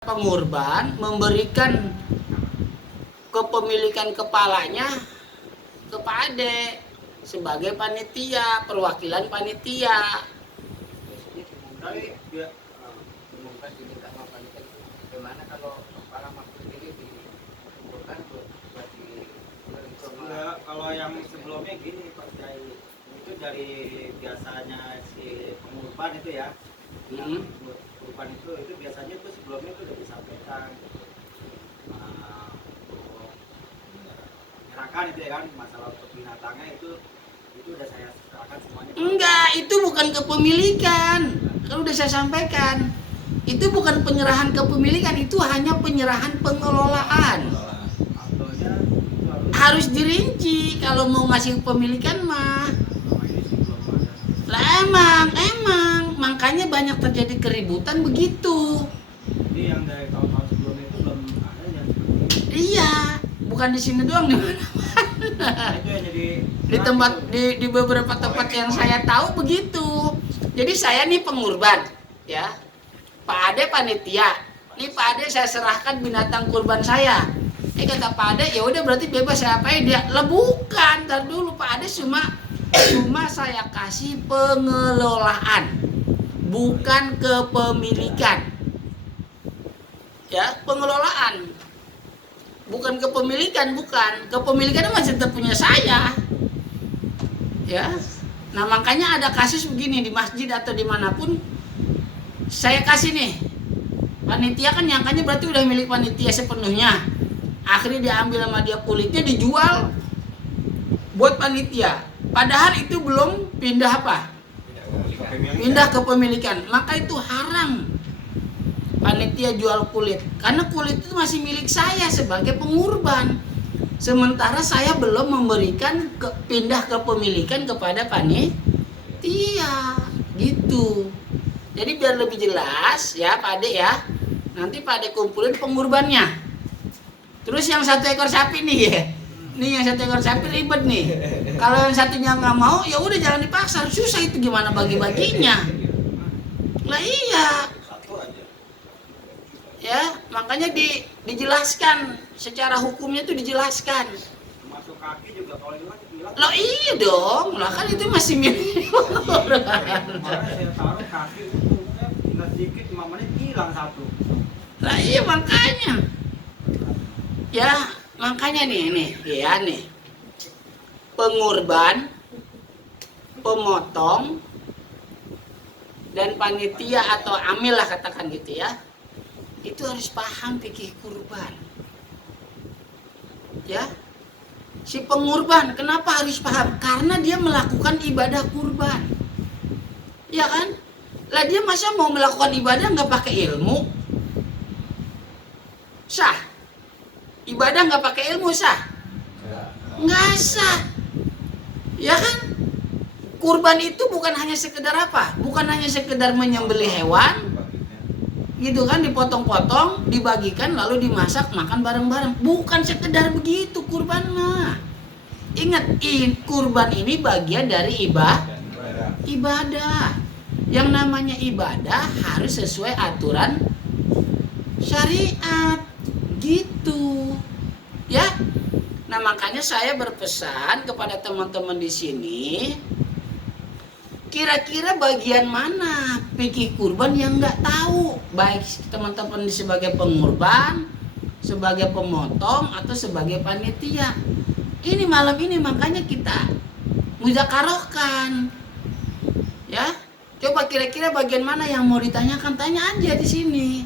Pengurban memberikan kepemilikan kepalanya kepada sebagai panitia, perwakilan panitia. Tapi dia mengumumkan diminta sama panitia, bagaimana kalau kepala makhluk ini dikumpulkan buat di kalau yang sebelumnya gini Pak Kiai, itu dari biasanya si pengurban itu ya, pengurban itu biasanya itu sebelumnya itu udah disampaikan menyerahkan itu ya kan, masalah untuk binatangnya itu udah saya serahkan semuanya. Enggak, itu bukan kepemilikan. Kan udah saya sampaikan. Itu bukan penyerahan kepemilikan, itu hanya penyerahan pengelolaan. Harus dirinci kalau mau ngasih kepemilikan mah. Lah emang makanya banyak terjadi keributan begitu. Jadi yang dari tahun-tahun sebelumnya itu belum ada yang Iya, bukan di sini doang, di mana-mana. itu yang jadi Di tempat di beberapa tempat yang saya tahu begitu. Jadi saya nih pengurban, ya. Pak Ade panitia. Nih Pak Ade saya serahkan binatang kurban saya. Kata Pak Ade, ya udah berarti bebas saya apain dia. Lah bukan, ntar dulu Pak Ade cuma saya kasih pengelolaan, bukan kepemilikan. Ya, pengelolaan. Bukan kepemilikan, bukan. Kepemilikan masih tetap punya saya. Ya. Nah, makanya ada kasus begini di masjid atau dimanapun saya kasih nih. Panitia kan nyangkanya berarti udah milik panitia sepenuhnya. Akhirnya diambil sama dia kulitnya dijual buat panitia. Padahal itu belum pindah apa? Pindah kepemilikan. Maka itu haram panitia jual kulit. Karena kulit itu masih milik saya sebagai pengurban. Sementara saya belum memberikan pindah kepemilikan kepada panitia. Gitu. Jadi biar lebih jelas ya Pak Ade ya. Nanti Pak Ade kumpulin pengurbannya. Terus yang 1 ekor sapi nih ya. Nih yang 1 ekor sapi ribet nih. Kalau yang satunya nggak mau, ya udah jangan dipaksa. Susah itu gimana bagi-baginya. Lah iya. Ya, makanya dijelaskan secara hukumnya itu dijelaskan. masuk kaki juga kalau hilang. Loh iya dong, lah kan itu masih milik orang. Kemarin saya taruh kaki itu tinggal sedikit 5 menit hilang satu. Lah iya makanya. Ya, makanya nih, ya nih. Pengurban, pemotong, dan panitia atau amil lah katakan gitu ya. Itu harus paham fikih kurban. Ya. Si pengurban kenapa harus paham? Karena dia melakukan ibadah kurban. Ya kan? Lah dia masa mau melakukan ibadah nggak pakai ilmu? Sah. Ibadah nggak pakai ilmu sah? Nggak sah. Ya kan? Kurban itu bukan hanya sekedar apa? Bukan hanya sekedar menyembelih hewan, gitu kan, dipotong-potong, dibagikan lalu dimasak makan bareng-bareng. Bukan sekedar begitu kurban mah. Ingat, kurban ini bagian dari ibadah. Yang namanya ibadah harus sesuai aturan syariat. Gitu. Ya. Nah, makanya saya berpesan kepada teman-teman di sini, kira-kira bagian mana fikih kurban yang nggak tahu, baik teman-teman sebagai pengurban, sebagai pemotong atau sebagai panitia. Ini malam ini makanya kita muzakarohkan, ya. Coba kira-kira bagian mana yang mau ditanyakan, tanya aja di sini.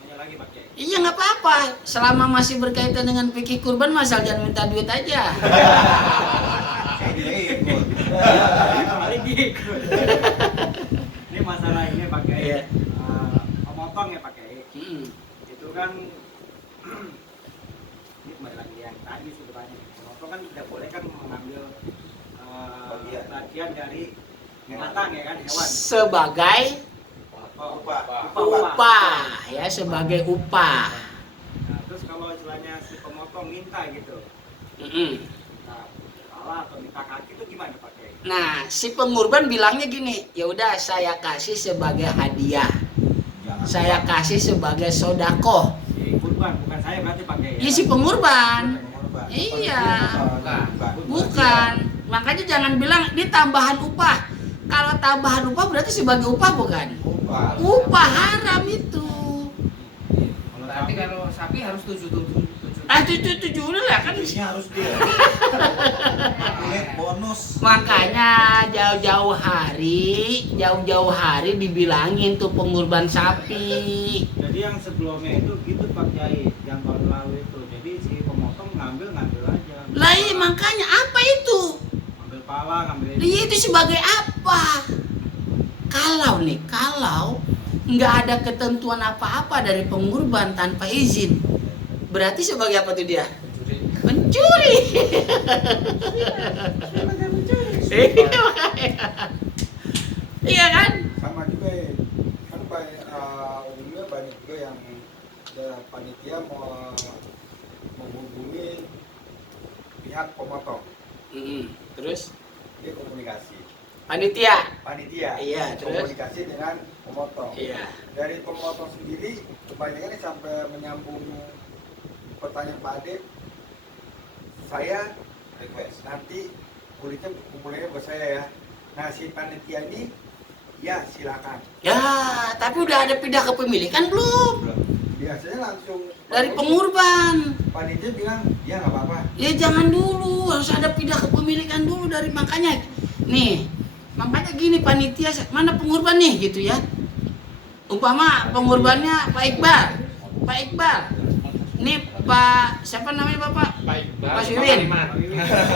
Tanya lagi Pak Kiai. Iya nggak apa-apa, selama masih berkaitan dengan fikih kurban, asal jangan minta duit aja. Ini masalah ini Pak Kiai. Iya. Pemotong ya Pak Kiai. Itu kan ini kembali lagi yang tadi sebenarnya. Pemotong kan tidak boleh kan mengambil bagian dari binatang ya kan, hewan. Sebagai upah, ya, sebagai upah. Nah, terus kalau istilahnya si pemotong minta gitu. Nah, salah atau minta kaki itu gimana Pak Kiai? Nah, si pengurban bilangnya gini, ya udah saya kasih sebagai hadiah. saya kasih sebagai sodakoh. Si kurban, bukan saya berarti pakai ya. Iya si pengurban. Pengorban. Iya. Bukan. Bukan. Makanya jangan bilang ini tambahan upah. Kalau tambahan upah berarti sebagai upah bukan? Upah. Upah haram itu. Berarti kalau sapi harus 7. Tujuh udah lah kan. Bisnisnya harus dia. Kulit bonus. Makanya jauh-jauh hari dibilangin tuh pengurban sapi. Jadi yang sebelumnya itu gitu Pak Kiai, yang tahun lalu itu. Jadi si pemotong ngambil aja. Lah iya makanya apa itu? Ngambil pala, ngambil Iya itu sebagai apa? Kalau nggak ada ketentuan apa-apa dari pengurban tanpa izin, berarti sebagai apa tuh dia? Pencuri. Iya makanya. Iya kan? Sama juga ya. Kan umumnya banyak juga yang panitia mau menghubungi pihak pemotong. Terus Dia komunikasi. panitia. Iya, terus? Komunikasi dengan pemotong. Iya. Dari pemotong sendiri kebanyakan ini sampai menyambung pertanyaan Pak Ade, saya request nanti kulitnya kumpulannya buat saya ya. Nah si panitia ini ya silakan. Ya, tapi udah ada pindah kepemilikan belum? Biasanya langsung Dari pengurban. panitia bilang ya nggak apa-apa. Ya jangan dulu, harus ada pindah kepemilikan dulu dari makanya. Nih, makanya gini panitia, mana pengurban nih gitu ya. Umpama pengurbannya Pak Iqbal. Nih Pak, siapa namanya Bapak? Pak Siwin.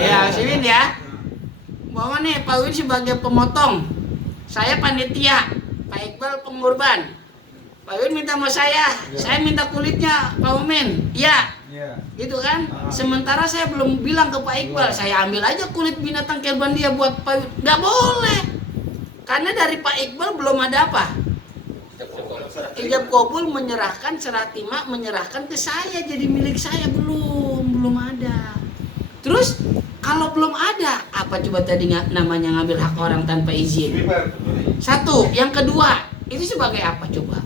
Ya, Siwin ya. Umpama nih Pak Win sebagai pemotong. Saya panitia, Pak Iqbal pengurban. Pak Win minta sama saya minta kulitnya Pak Umin. Iya. Iya. Gitu kan? Sementara saya belum bilang ke Pak Iqbal, saya ambil aja kulit binatang kurban dia buat Pak. Nggak boleh. Karena dari Pak Iqbal belum ada apa? Ijab kabul menyerahkan serah terima, menyerahkan ke saya jadi milik saya belum ada. Terus kalau belum ada, apa coba tadi namanya ngambil hak orang tanpa izin? Satu, yang kedua, itu sebagai apa coba?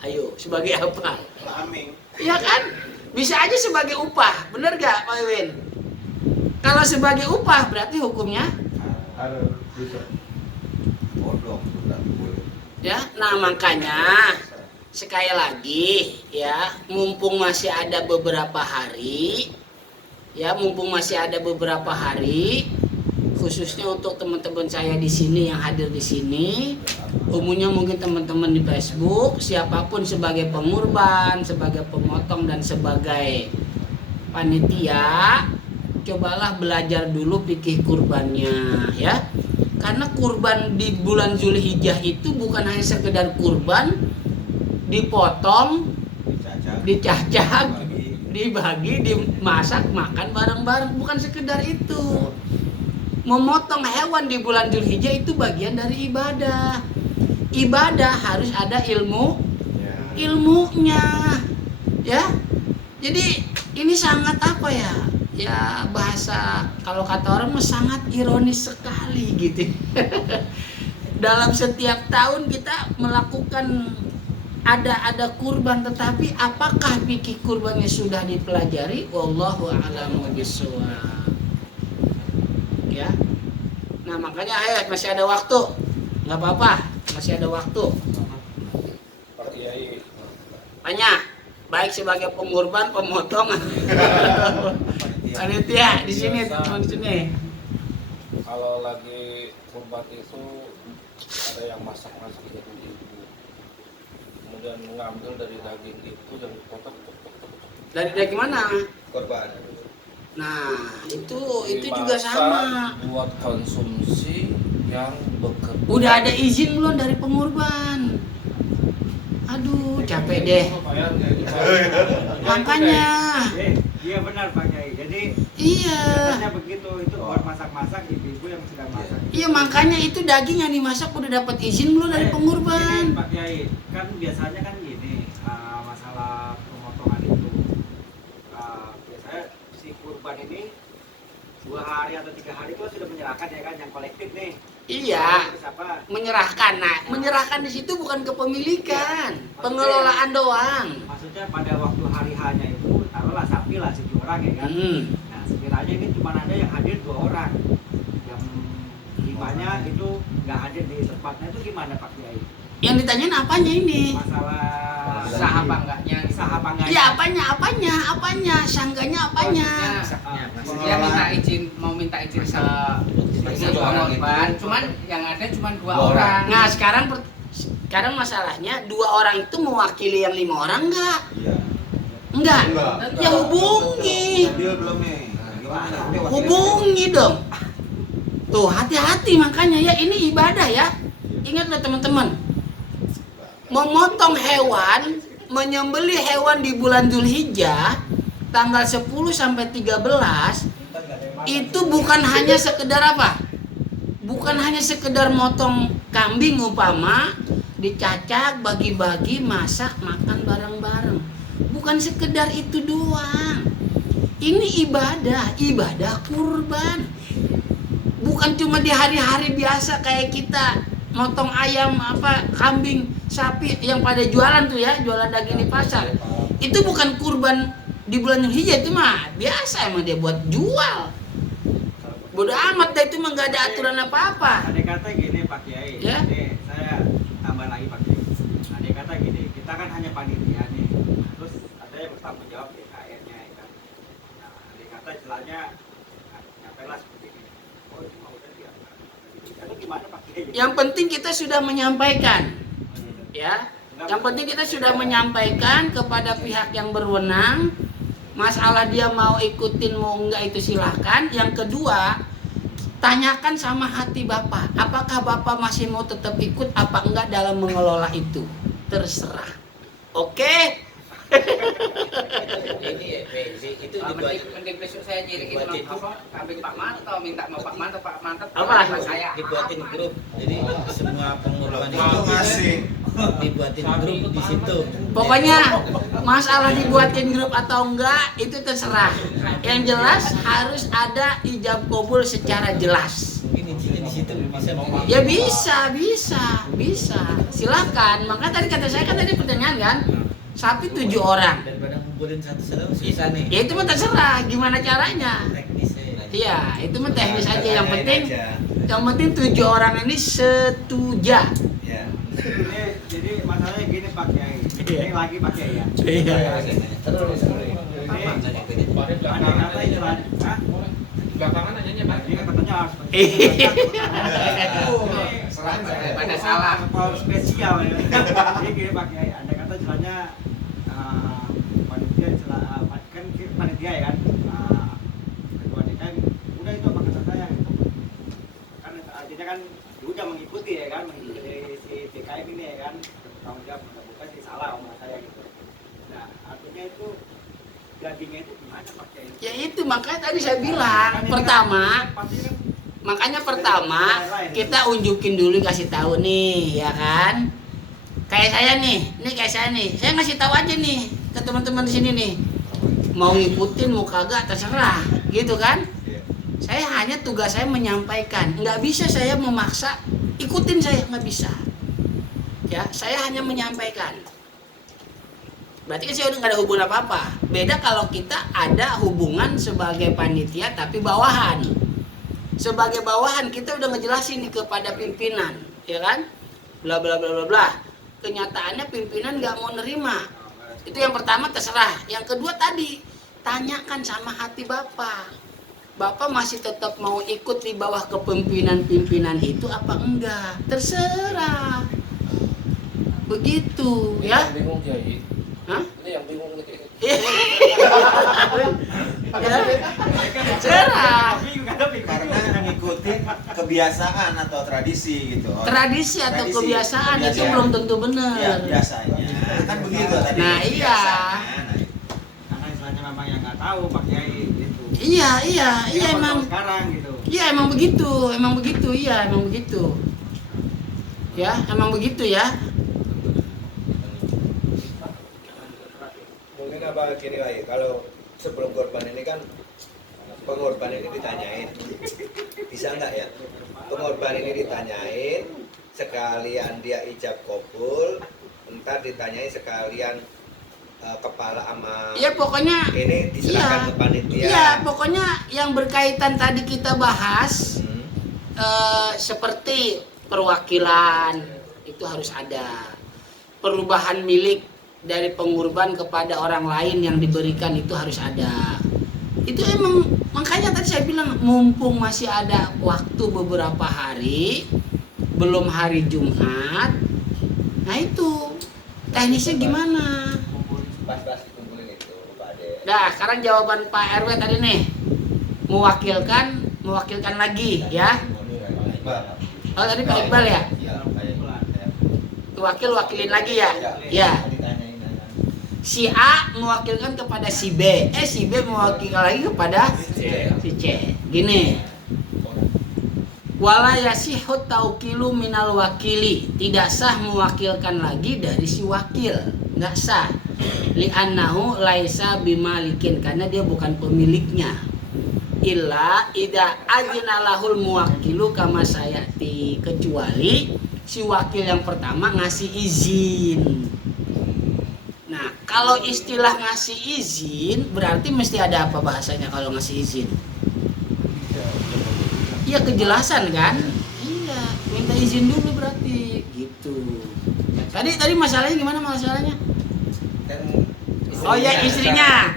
Ayo, sebagai apa? Laming. Iya kan? Bisa aja sebagai upah, bener gak Pak Iwin? Kalau sebagai upah berarti hukumnya Harus bisa. Bodong sudah boleh. ya. Nah makanya sekali lagi ya, mumpung masih ada beberapa hari, khususnya untuk teman-teman saya di sini yang hadir di sini, umumnya mungkin teman-teman di Facebook, siapapun sebagai pengurban, sebagai pemotong dan sebagai panitia, cobalah belajar dulu fikih kurbannya ya. Karena kurban di bulan Zulhijjah itu bukan hanya sekedar kurban, dipotong, dicacah, dibagi, dimasak, makan bareng-bareng, bukan sekedar itu. Memotong hewan di bulan Zulhijjah itu bagian dari ibadah. Ibadah harus ada ilmunya, ya. Jadi ini sangat apa ya? Ya bahasa kalau kata orang mah sangat ironis sekali gitu. Dalam setiap tahun kita melakukan ada kurban, tetapi apakah fikih kurbannya sudah dipelajari? Wallahu a'lam bishawab. Ya. Nah, makanya ayo masih ada waktu. Enggak apa-apa, masih ada waktu. Pak Kiai, Tanya, baik sebagai pengurban, pemotong. Panitia di sini, teman-teman di sini. kalau lagi kurban itu ada yang masak-masak jadi ibu, kemudian mengambil dari daging itu yang dipotong Dari mana? Korban. Nah, itu dimasak juga sama. buat konsumsi yang bekerja. Udah ada izin belum dari pengurban? Aduh, capek deh. Makanya. Iya benar Pak Kiai. Jadi Iya. biasanya begitu, itu buat masak-masak ibu-ibu yang sedang masak. Iya, makanya itu daging yang dimasak udah dapat izin belum dari Gini, pengurban? Pak Kiai, kan biasanya kan gini, masalah pemotongan itu, biasanya si kurban ini 2 hari atau 3 hari itu sudah menyerahkan ya kan, yang kolektif nih. Iya, Terus apa? menyerahkan. Nah, menyerahkan di situ bukan kepemilikan, pengelolaan doang. Maksudnya pada waktu hari hanya itu taruhlah sapi lah 7 orang ya kan. Nah sekiranya ini cuma ada yang hadir 2 orang, yang 5-nya itu nggak hadir di tempatnya, itu gimana Pak Kiai? Yang ditanyain apanya ini? Masalah Sah apa enggaknya? sah apa enggaknya? Iya, apanya, sangganya apanya? Dia minta izin, mau minta izin sama korban, cuman yang ada cuma 2 orang. Nah, sekarang masalahnya 2 orang itu mewakili yang 5 orang enggak? Iya. Enggak. Enggak. Ya hubungi. Dia belum nih. Nah, gimana? Hubungi dong. Tuh, hati-hati makanya ya, ini ibadah ya. Ingat loh teman-teman. Memotong hewan, menyembelih hewan di bulan Dzulhijjah tanggal 10 sampai 13 itu bukan hanya sekedar apa? Bukan hanya sekedar motong kambing umpama, dicacak, bagi-bagi, masak, makan bareng-bareng. Bukan sekedar itu doang. Ini ibadah kurban. Bukan cuma di hari-hari biasa kayak kita motong ayam, kambing, sapi yang pada jualan tuh ya, jualan daging di pasar. Itu bukan kurban di bulan Dzulhijjah, itu mah biasa emang dia buat jual. Bodoh amat dah, itu mah nggak ada aturan apa-apa. Andai kata gini Pak Kiai, Ya. ini saya tambah lagi Pak Kiai. Andai kata gini, kita kan hanya panitia nih, terus ada yang bertanggung jawab DKR-nya ya kan. Nah, andai kata istilahnya nyampelah seperti ini. Oh, itu mah udah diangkat. Itu gimana Pak Kiai? Yang penting kita sudah menyampaikan, ya. Yang penting kita sudah menyampaikan kepada pihak yang berwenang. Masalah dia mau ikutin mau enggak itu silahkan. Yang kedua, tanyakan sama hati Bapak, apakah Bapak masih mau tetap ikut apa enggak dalam mengelola itu. Terserah. Oke? Ini ya, itu mending besok saya nyirikin kambing Pak Man atau minta mau Pak Man atau Pak Mantap Apa? saya. Dibuatin grup, jadi semua pengurban Itu itu ngasih. dibuatin grup di situ. Pokoknya masalah dibuatin grup atau enggak itu terserah. Yang jelas harus ada ijab kabul secara jelas. Mungkin izinnya di situ bisa mungkin. Ya bisa. Silakan. Maka tadi kata saya kan tadi pertanyaan kan, sapi 7 orang. Daripada ngumpulin satu-satu susah nih. Ya itu mah terserah gimana caranya. Teknisnya. Iya, itu mah teknis aja. Yang penting 7 orang ini setuju. Ya. Jadi masalahnya gini Pak Kiai. Iya. Ini lagi Pak Kiai ya. Iya. Terus. Andai kata istilahnya, hah? Belakangan nanyanya Pak. Ini kan katanya harus Pada salah. Kalau spesial ya. Jadi gini Pak Kiai, andai kata istilahnya panitia kan panitia ya kan, ketua DKM udah itu apa kata saya gitu. Kan artinya kan udah mengikuti ya kan, mengikuti dari si DKM ini ya kan, tanggung jawab bukan sih salah omong saya gitu. Nah artinya itu dagingnya itu gimana Pak Kiai? Ya itu makanya tadi saya bilang pertama kita unjukin dulu, kasih tahu nih ya kan. Kayak saya nih, saya ngasih tahu aja nih ke teman-teman di sini nih. Mau ngikutin mau kagak terserah, gitu kan? Saya hanya tugas saya menyampaikan, nggak bisa saya memaksa ikutin, saya nggak bisa. Ya, saya hanya menyampaikan. Berarti kan saya udah nggak ada hubungan apa-apa. Beda kalau kita ada hubungan sebagai panitia tapi bawahan. Sebagai bawahan kita udah ngejelasin nih kepada pimpinan, ya kan? Bla bla bla bla bla. Kenyataannya pimpinan nggak mau nerima. Itu yang pertama, terserah. Yang kedua tadi, tanyakan sama hati Bapak. Bapak masih tetap mau ikut di bawah kepemimpinan-pimpinan itu apa enggak? Terserah. Begitu ya. Bingung Kiai. Hah? Ini yang bingung nih. Terserah. Karena ngikutin kebiasaan atau tradisi gitu. Tradisi atau kebiasaan itu belum tentu Ya, benar. biasanya kan begitu tadi. Nah, iya. Karena istilahnya memang yang nggak tahu Pak Kiai gitu. Iya Ya, emang. baru sekarang gitu. Iya emang begitu, iya emang begitu. Ya, emang begitu ya. Mungkin apa gini lagi, kalau sebelum korban ini kan pengorban ini ditanyain bisa nggak ya pengorban ini ditanyain sekalian dia ijab kabul, ntar ditanyain sekalian kepala sama Ya pokoknya ini diserahkan ke panitia. Iya, pokoknya yang berkaitan tadi kita bahas seperti perwakilan itu harus ada. Perubahan milik dari pengurban kepada orang lain yang diberikan itu harus ada. Itu emang makanya tadi saya bilang mumpung masih ada waktu beberapa hari belum hari Jumat. Nah itu teknisnya gimana? Pas-pas dikumpulin itu Pak Ade. Nah, sekarang jawaban Pak RW tadi nih. Mewakilkan lagi ya. Oh, tadi Pak Iqbal ya? Wakilin lagi ya? Ya. Si A mewakilkan kepada si B. Si B mewakilkan lagi kepada si C. Gini. Wala yasihut taukilu minal wakili. Tidak sah mewakilkan lagi dari si wakil. Nggak sah. Li'annahu laisa bimalikin. Karena dia bukan pemiliknya. Illa ida ajna lahul muwakilu kama sayati. Kecuali si wakil yang pertama ngasih izin. Nah, kalau istilah ngasih izin berarti mesti ada apa bahasanya kalau ngasih izin? Iya, kejelasan kan? Iya, minta izin dulu berarti gitu. Tadi masalahnya gimana masalahnya? Oh ya, istrinya.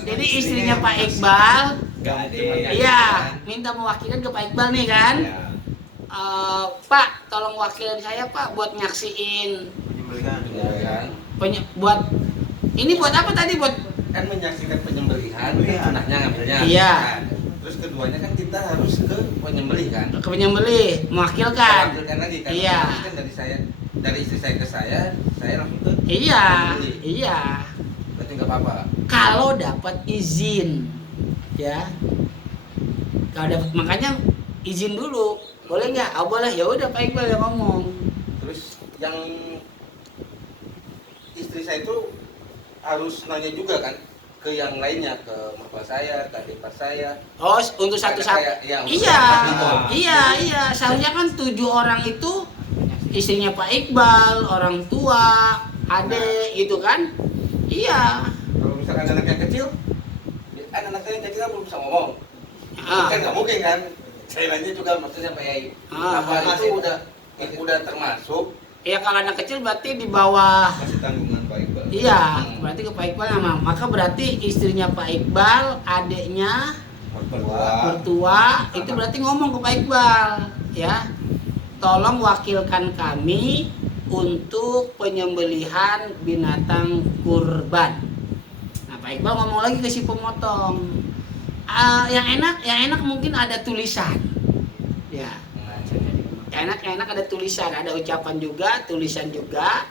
Jadi istrinya Pak Iqbal, iya, minta mewakilkan ke Pak Iqbal nih kan? Pak, tolong wakilin saya Pak buat nyaksiin buat ini buat apa tadi? Buat Kan menyaksikan penyembelihan, anaknya ngambilnya. Iya. Terus keduanya kan kita harus ke penyembelih kan. ke penyembelih, mewakilkan. Wakilkan lagi kan. Iya. Kan dari istri saya ke saya langsung ke Iya, penyembelih. iya. Berarti nggak apa-apa. Kalau dapat izin, ya. Kalau dapat, makanya izin dulu. Boleh nggak? Oh boleh. Ya udah Pak Iqbal yang ngomong. Terus yang istri saya itu harus nanya juga kan ke yang lainnya, ke mertua saya, ke adik ipar saya. Oh, untuk satu-satu. Iya, untuk Iya, satu-satu. iya. Seharusnya kan 7 orang itu istrinya Pak Iqbal, orang tua, adik, gitu kan? Iya. Kalau misalkan anak yang kecil, anak-anak yang kecil kan belum bisa ngomong. Ah. Kan nggak mungkin kan? Saya nanya juga maksudnya Pak Yai. Apa itu udah termasuk? Ya kalau anak kecil berarti di bawah. Masih tanggungan Pak Iqbal. Iya, berarti ke Pak Iqbal sama. Maka berarti istrinya Pak Iqbal, adiknya, mertua, itu berarti ngomong ke Pak Iqbal, ya. Tolong wakilkan kami untuk penyembelihan binatang kurban. Nah, Pak Iqbal ngomong lagi ke si pemotong. Yang enak mungkin ada tulisan. Ya. Yang enak ada tulisan, ada ucapan juga, tulisan juga.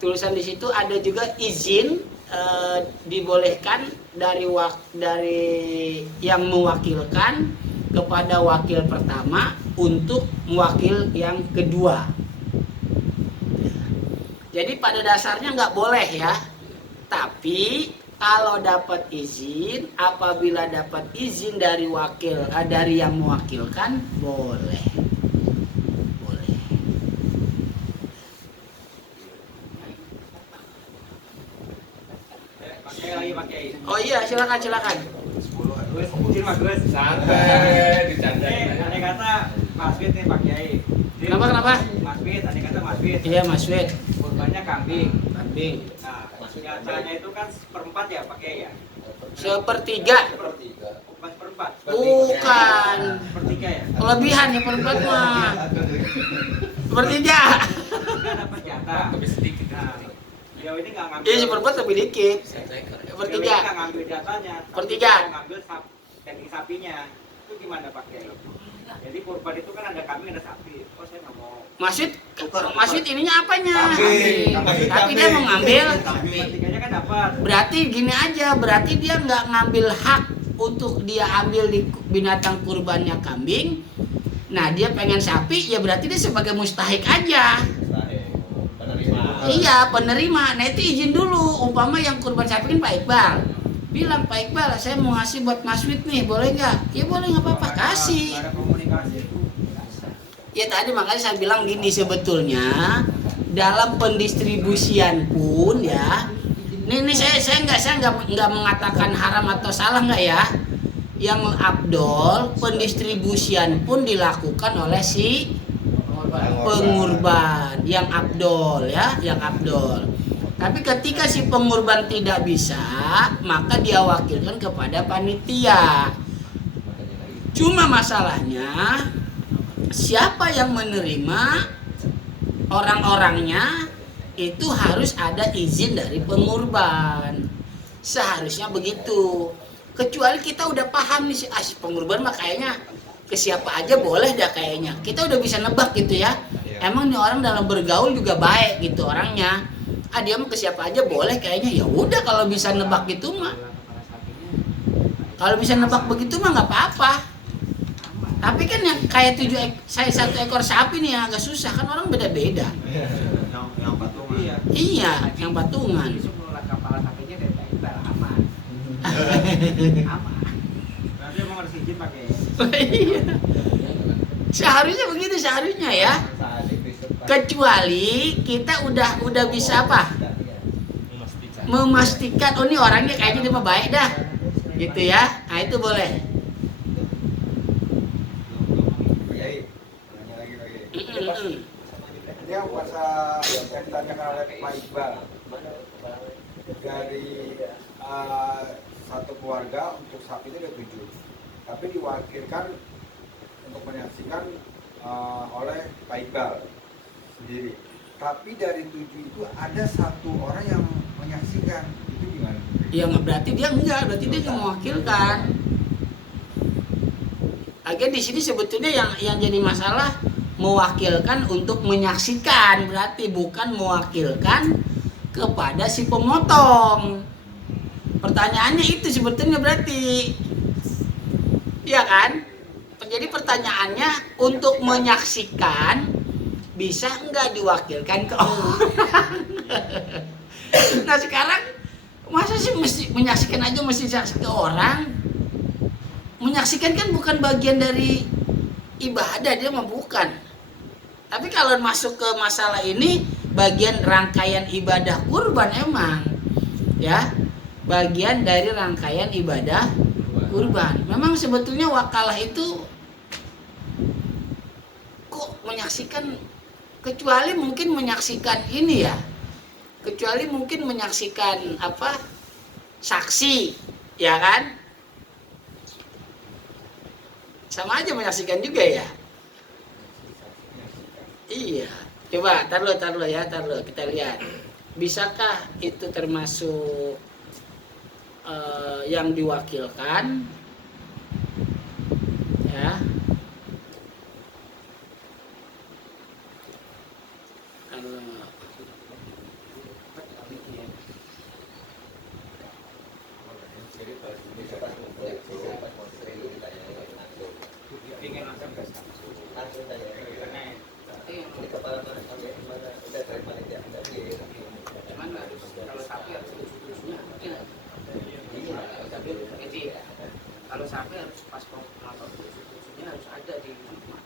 Tulisan di situ ada juga izin dibolehkan dari yang mewakilkan kepada wakil pertama untuk wakil yang kedua. Jadi pada dasarnya nggak boleh ya, tapi kalau dapat izin, apabila dapat izin dari dari yang mewakilkan, boleh. Oh iya, silakan. Izin Mas Gus. Santai, dicandain. Andai kata Mas Wid nih Pak Kiai. Kenapa? Mas Wid, andai kata Mas Wid. Iya, Mas Wid. Kurbannya kambing. Kambing. Nah, biasanya itu kan seperempat ya Pak Kiai ya? Sepertiga. Bukan seperempat. Bukan. Sepertiga ya? Kelebihan ya perempat mah. Sepertiga. Enggak dapat jatah. Lebih sedikit. Nah, beliau ini nggak ngambil. Iya, seperempat lebih dikit. Beliau Sepertiga. ini nggak ngambil jatahnya. Sepertiga. Mau ngambil daging sapinya. Itu gimana Pak Kiai? Jadi kurban itu kan ada kambing ada sapi. Oh saya nggak mau. Masjid ininya apanya? Kambing. Tapi dia mau ngambil. Sepertiganya kan dapat. Berarti gini aja, berarti dia nggak ngambil hak untuk dia ambil di binatang kurbannya kambing. Nah dia pengen sapi, ya berarti dia sebagai mustahik aja. Iya, penerima. Nah itu izin dulu. Umpama yang kurban sapi kan Pak Iqbal. Bilang Pak Iqbal, saya mau ngasih buat Mas Wid nih, boleh nggak? Ya boleh, nggak apa-apa, kasih. Nggak ada komunikasi dikasih. Ya tadi makanya saya bilang gini, sebetulnya dalam pendistribusian pun ya, ini saya nggak mengatakan haram atau salah nggak ya. Yang abdol pendistribusian pun dilakukan oleh si pengurban yang abdol ya, yang abdol. Tapi ketika si pengurban tidak bisa, maka dia wakilkan kepada panitia. Cuma masalahnya siapa yang menerima orang-orangnya itu harus ada izin dari pengurban. Seharusnya begitu. Kecuali kita udah paham nih si pengurban mah kayaknya ke siapa aja boleh dah kayaknya. Kita udah bisa nebak gitu ya. Emang nih orang dalam bergaul juga baik gitu orangnya. Dia mah ke siapa aja boleh kayaknya. Ya udah kalau bisa nebak gitu mah. Kalau bisa nebak begitu mah nggak apa-apa. Tapi kan yang kayak 1 ekor sapi nih yang agak susah kan orang beda-beda. Yang patungan. Iya, yang patungan. Kepala sapinya dari Thailand aman. Aman. Berarti emang harus izin pakai. Iya. Seharusnya begitu seharusnya ya. Kecuali kita udah bisa apa? Memastikan oh ini orangnya kayaknya dia mah baik dah. Gitu ya. Nah itu boleh. Ini yang masa yang ditanyakan oleh Pak Iqbal dari satu keluarga untuk sapi itu ada 7, tapi diwakilkan untuk menyaksikan oleh Pak Iqbal sendiri. Tapi dari 7 itu ada 1 orang yang menyaksikan, itu gimana? Ya nggak berarti dia nggak mewakilkan. Agen di sini sebetulnya yang jadi masalah mewakilkan untuk menyaksikan, berarti bukan mewakilkan kepada si pemotong. Pertanyaannya itu sebetulnya berarti, ya kan? Jadi pertanyaannya untuk menyaksikan bisa enggak diwakilkan ke orang? Nah sekarang masa sih mesti menyaksikan aja mesti ke orang? Menyaksikan kan bukan bagian dari ibadah, dia mah bukan. Tapi kalau masuk ke masalah ini bagian rangkaian ibadah kurban emang ya, bagian dari rangkaian ibadah kurban. Memang sebetulnya wakalah itu kok menyaksikan, kecuali mungkin menyaksikan ini ya, kecuali mungkin menyaksikan apa, saksi ya kan, sama aja menyaksikan juga ya. Iya, coba taruh ya, kita lihat. Bisakah itu termasuk yang diwakilkan? Ya. Kalau sampai harus pas motor susunya harus ada di rumah.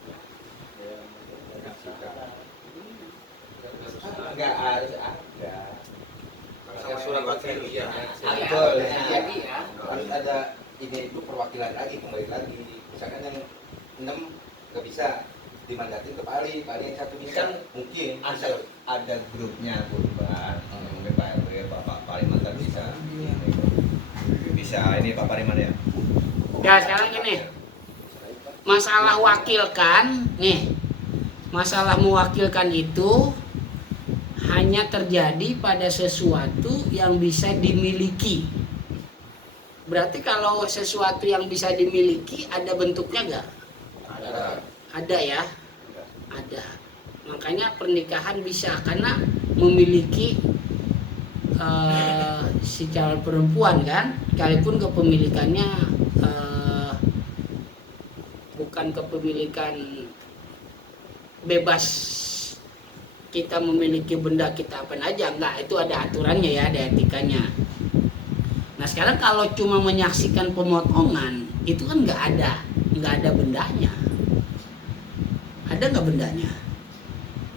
Enggak harus ada. Kalau surat wakil ya. Betul. Jadi ya. Harus ada ini itu perwakilan lagi, kembali lagi. Misalkan yang 6 nggak bisa dimandatin ke Pali yang 1 bisa Kan mungkin ada grupnya kurban, mungkin Pak RW, Bapak Pariman kan bisa ini Pak Pariman ya. Ya sekarang gini, masalah wakilkan nih, masalah mewakilkan itu hanya terjadi pada sesuatu yang bisa dimiliki. Berarti kalau sesuatu yang bisa dimiliki ada bentuknya nggak? Ada ya, ada. Makanya pernikahan bisa karena memiliki si calon perempuan kan, sekalipun kepemilikannya bukan kepemilikan bebas, kita memiliki benda kita apa aja, enggak, itu ada aturannya ya, ada etikanya. Nah sekarang kalau cuma menyaksikan pemotongan itu kan nggak ada bendanya. Ada nggak bendanya?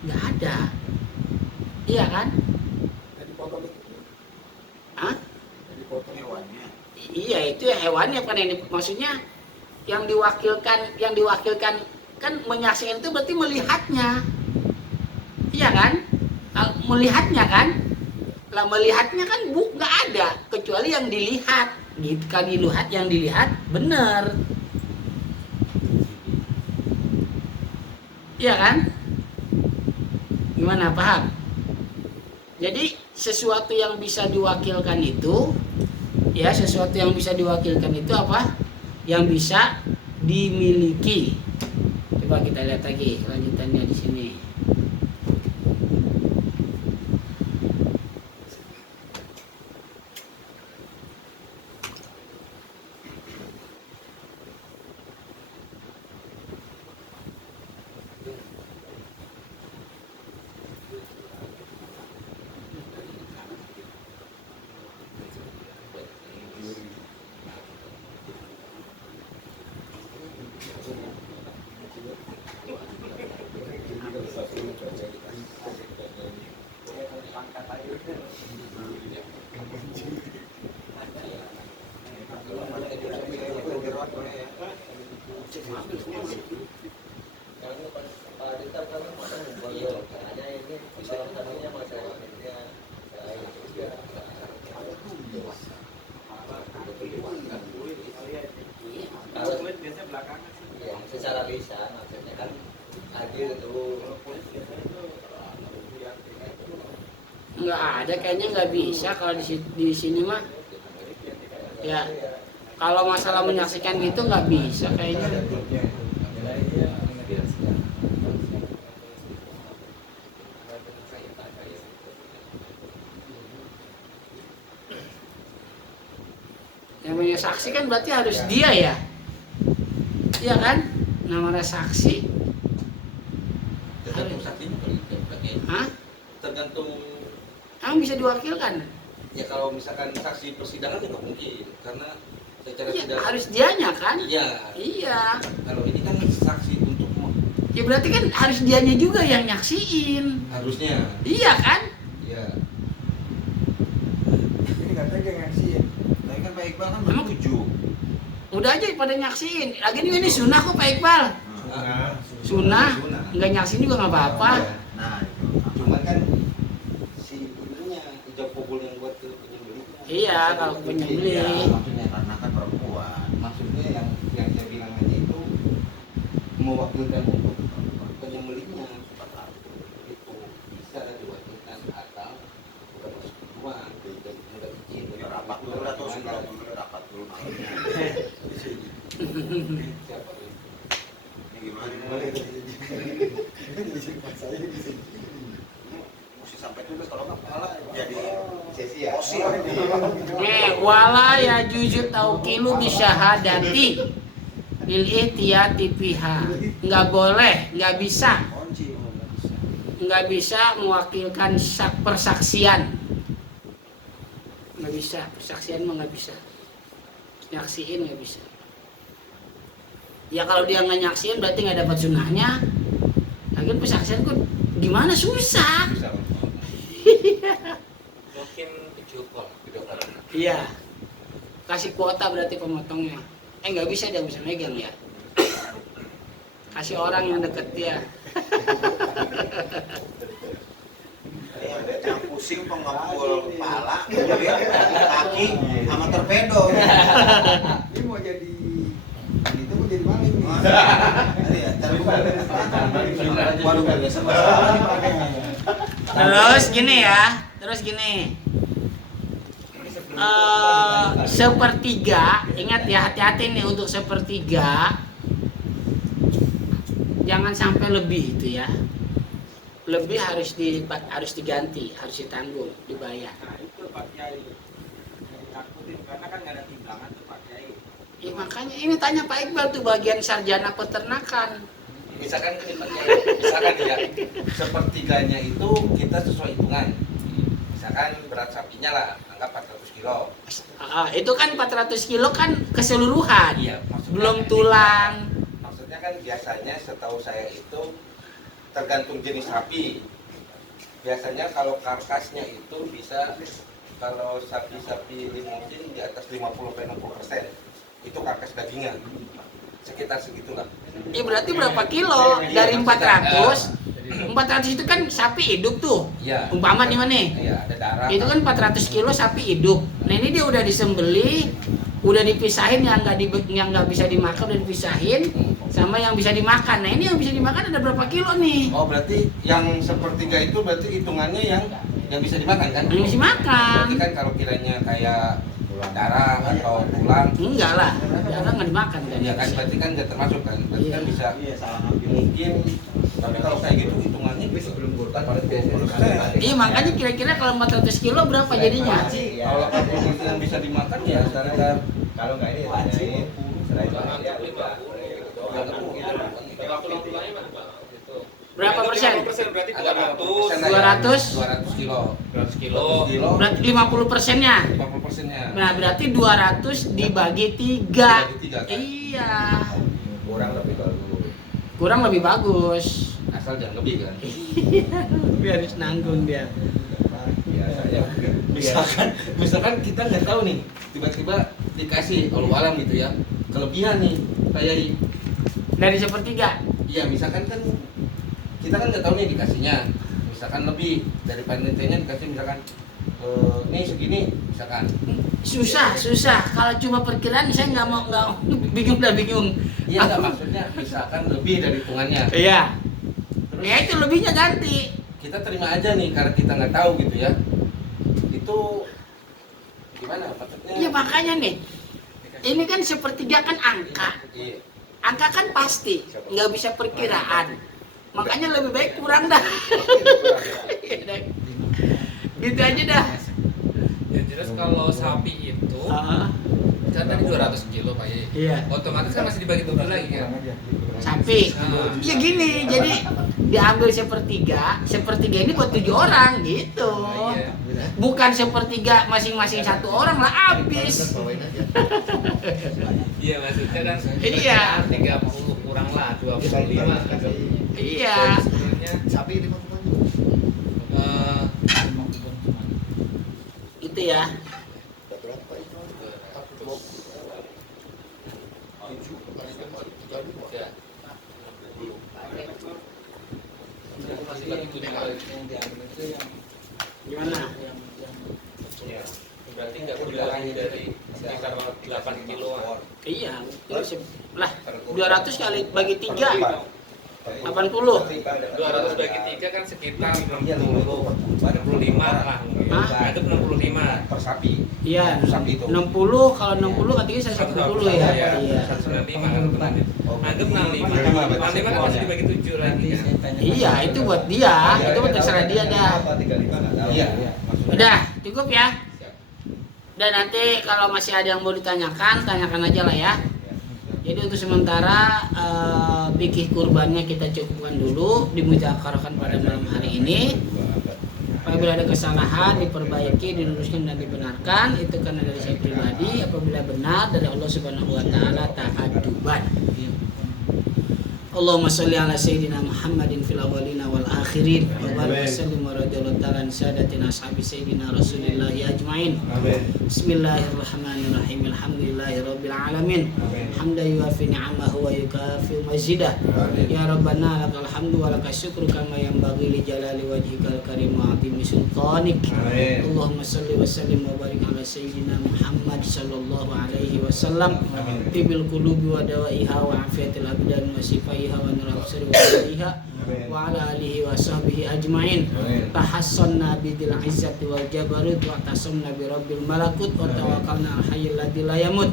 Nggak ada. Iya kan? Jadi potong itu. Hah? Jadi potong hewannya. Iya, itu ya hewannya kan yang maksudnya yang diwakilkan kan menyaksikan itu berarti melihatnya. Iya kan? Melihatnya kan? Lah melihatnya kan nggak ada kecuali yang dilihat. Gitu kan, yang dilihat benar. Iya kan? Gimana, paham? Jadi sesuatu yang bisa diwakilkan itu, ya sesuatu yang bisa diwakilkan itu apa? Yang bisa dimiliki. Coba kita lihat lagi lanjutannya di sini. Secara lisan maksudnya kan hadir itu Nggak ada, kayaknya nggak bisa kalau di sini mah. Ya, kalau masalah menyaksikan gitu nggak bisa kayaknya. Yang punya saksi kan berarti harus dia ya. Iya kan? Namanya saksi. tergantung saksinya kali itu berarti. Hah? Tergantung Emang bisa diwakilkan? ya, kalau misalkan saksi persidangan ya nggak mungkin karena secara Iya, tidak harus dianya kan? iya. Iya. Kalau ini kan saksi untuk Ya berarti kan harus dianya juga yang nyaksiin. harusnya Iya kan? ya. Ini katanya dia ngasih. Tapi kan Pak Iqbal kan Emang? bertuju. Udah aja pada nyaksiin. Lagi ini sunnah kok Pak Iqbal. Nah, Sunnah. Nggak nyaksiin juga nggak apa-apa. Nah, itu. Cuman kan si ininya ijab kabul yang buat ke penyembelih. Iya, kalau penyembelih. Iya, maksudnya karena kan perempuan. Maksudnya yang saya bilang aja itu mewakilkan untuk penyembelihnya itu bisa diwakilkan atau bukan masuk uang jadi nggak izin Rapat dulu atau sudah rapat dulu. siapa itu? Ini gimana? Mesti sampai tulis kalau nggak malah jadi Sesi ya? osi. Wala ya jujur taukilu bisyahadati lil ihtiyati fiha. Nggak boleh, nggak bisa. Nggak bisa mewakilkan persaksian. Nggak bisa, persaksian mah nggak bisa. Nyaksiin nggak bisa. Ya kalau dia nggak nyaksiin berarti nggak dapat sunnahnya. Lagian persaksian kok gimana, susah. Bisa. Mungkin video call. Iya. Kasih kuota berarti pemotongnya. Nggak bisa, dia bisa megang ya. Kasih orang yang deket dia. Yang pusing pengebul kepala, kaki, sama torpedo. Ini mau jadi itu mau jadi maling nih. Iya, waduh biasa masalah dipakai. Terus gini. Sepertiga, ingat ya, hati-hati nih untuk sepertiga. Jangan sampai lebih itu ya. Lebih harus diganti, harus ditanggung, dibayar. Nah itu Pak Kiai yang ditakutin karena kan nggak ada timbangan tuh Pak Kiai. Ya, makanya ini tanya Pak Iqbal tuh bagian sarjana peternakan. Misalkan ya, sepertiganya itu kita sesuai hitungan. Misalkan berat sapinya lah, anggap 400 kilo. Itu kan 400 kilo kan keseluruhan. Iya, maksudnya Belum tulang. Maksudnya kan biasanya setahu saya itu tergantung jenis sapi. Biasanya kalau karkasnya itu bisa, kalau sapi-sapi limousin di atas 50-60%, itu karkas dagingnya. Sekitar segitulah. Ya berarti berapa kilo dari 400? 400 itu kan sapi hidup tuh. Iya. Umpama nih mana? Iya, ada darah. Itu kan 400 kilo sapi hidup. Nah ini dia udah disembelih, udah dipisahin yang nggak bisa dimakan udah dipisahin sama yang bisa dimakan. Nah ini yang bisa dimakan ada berapa kilo nih? Oh, berarti yang sepertiga itu berarti hitungannya yang bisa dimakan kan? Yang bisa dimakan. Berarti kan kalau kiranya kayak darah atau tulang, Enggak lah, darah nggak dimakan kan? ya kan berarti kan nggak termasuk kan? Berarti kan bisa mungkin, tapi kalau kayak gitu hitungannya sebelum kurban 40%. Iya makanya kira-kira kalau 400 kilo berapa jadinya? Kalau 40% yang bisa dimakan ya sekitar kalau nggak ini tanyain selain itu ya udah. Berapa persen? Berarti ada 200 kilo. 200 kilo. Berarti 50%-nya. 50%-nya. Nah berarti 200 dibagi 3. Dibagi 3 kan? Iya. Kurang lebih bagus. Kurang lebih bagus. Asal jangan lebih kan. Biar harus nanggung dia. Biasanya Misalkan kita nggak tahu nih, tiba-tiba dikasih Allah alam gitu ya, kelebihan nih kayak Dari sepertiga. iya misalkan kan kita kan nggak tahu nih dikasihnya, misalkan lebih dari panitianya dikasih misalkan nih segini misalkan. Susah. Kalau cuma perkiraan saya nggak bingung. Iya nggak, maksudnya misalkan lebih dari hitungannya. Iya. Terus Ya itu lebihnya ganti. kita terima aja nih karena kita nggak tahu gitu ya. Itu gimana maksudnya? Iya makanya nih. Ini kan sepertiga kan angka. Iya. Angka kan pasti, nggak bisa perkiraan. Makanya lebih baik kurang dah. Gitu aja dah. Ya jelas kalau sapi itu kan tadi 200 kilo Pak Ye. Iya. Otomatis kan masih dibagi double lagi kan. Sapi. Ya gini, jadi diambil sepertiga ini buat 7 orang gitu. Iya. Bukan sepertiga masing-masing 1 orang lah habis. Iya maksudnya kan. Iya. 30 kurang lah 25. Iya. Sebenarnya sapi ini Itu ya. masih lagi 7 kali. Gimana? Ya. Berarti nggak kurang dari sekitar 8 kiloan. Iya, lah 200 kali bagi 3 80. 200 bagi 3 kan sekitar 65 lah mungkin. Hah? Itu 65. Per sapi. Iya, Sapi itu. 60 kalau 60 katanya 110 ya. Iya. Iya. 95 anggap 65. 65 kan masih dibagi 7 lagi kan. Iya, itu buat dia, itu buat terserah dia dah. Iya. Udah, cukup ya. Dan nanti kalau masih ada yang mau ditanyakan, tanyakan aja lah ya. Jadi untuk sementara fikih kurbannya kita cukupkan dulu, dimuzakarahkan pada malam hari ini. Apabila ada kesalahan diperbaiki, diluruskan dan dibenarkan, itu karena dari saya pribadi. Apabila benar dari Allah Subhanahu wa taala ta'adduban. Allahumma sholli ala sayyidina Muhammadin fil awwalina wal akhirin wa barik wa sallim wa radhiyallahu ta'ala an sadatina ashabi sayyidina Rasulillah ajmain. Bismillahirrahmanirrahim. Alhamdulillahi rabbil alamin. Hamdan yuwafi ni'amahu wa yukafi mazidah. Ya Rabbana lakal hamdu wa lakal syukru kama yanbaghi li jalali wajhikal karim wa 'azimi sultanik. Allahumma sholli wa sallim wa barik ala sayyidina Muhammad sallallahu alaihi wasallam. Tibil qulubi wa dawaiha wa afiatil abdan wa sifaiha wa nur absari wa sariha wa ala alihi wa sahbihi ajmain. Tahassanna bidil izzati wal jabarut wa tasamna bi rabbil malakut wa tawakkalna al hayyul ladzi la yamut.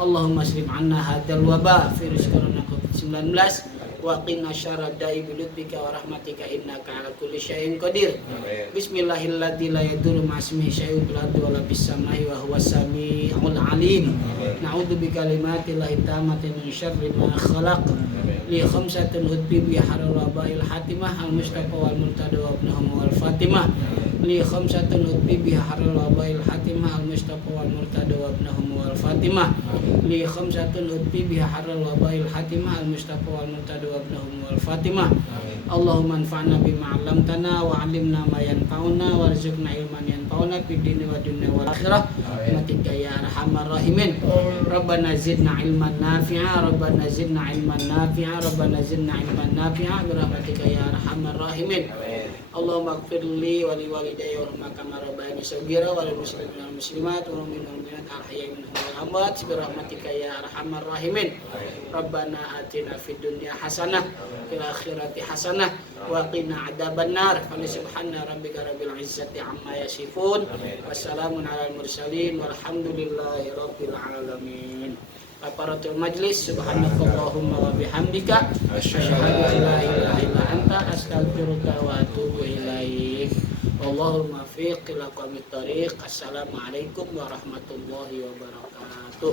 Allahumma asrif anna hadzal waba virus corona COVID-19 wa qina syarra da'i bi lutfika wa rahmatika innaka ala kulli syai'in qadir. Bismillahirrahmanirrahim. La yadurru ma'asmihi syai'un fil ardi wa la fis samai wa huwas samiul alim. Na'udzu bikalimatillahi tammati min syarri ma khalaq. Li khamsatin udbi bi haril wabail hatimah al mustafa wal murtada wa ibnahum wal fatimah. Li khamsatin udbi bi haril wabail hatimah al mustafa wal murtada wa ibnahum wal fatimah. Li khamsatin udbi bi haril wabail hatimah al mustafa wal murtada wa ibnahum wal fatimah. Allahumma anfa'na bima 'allamtana wa 'allimna ma yanfa'una warzuqna ilman yanfa'una fid dini wa dunya wal akhirah. Rahmatika ya arhamar rahimin. Rabbana zidna ilman nafi'a, Rabbana zidna ilman nafi'a, Rabbana zidna ilman nafi'a bi rahmatika ya arhamar rahimin. Allahumma ighfir li wa li walidayya warhamhuma kama rabbayani shaghira wa lil muslimina wal muslimat wal mu'minina wal mu'minat al ahya'i minhum wal amwat bi rahmatika ya arhamar rahimin. Rabbana atina fid dunya hasanah fil akhirati hasanah wa qina adzabannar. Subhana rabbika rabbil izzati amma yasifun. Wassalamun alal mursalin walhamdulillahi rabbil alamin. Aparatul majlis, subhanakallahumma wa bihamdika asyhadu an la ilaha illa anta astaghfiruka wa atubu ilaik. Wallahul muwaffiq ila aqwamit thoriq. Assalamualaikum warahmatullahi wabarakatuh.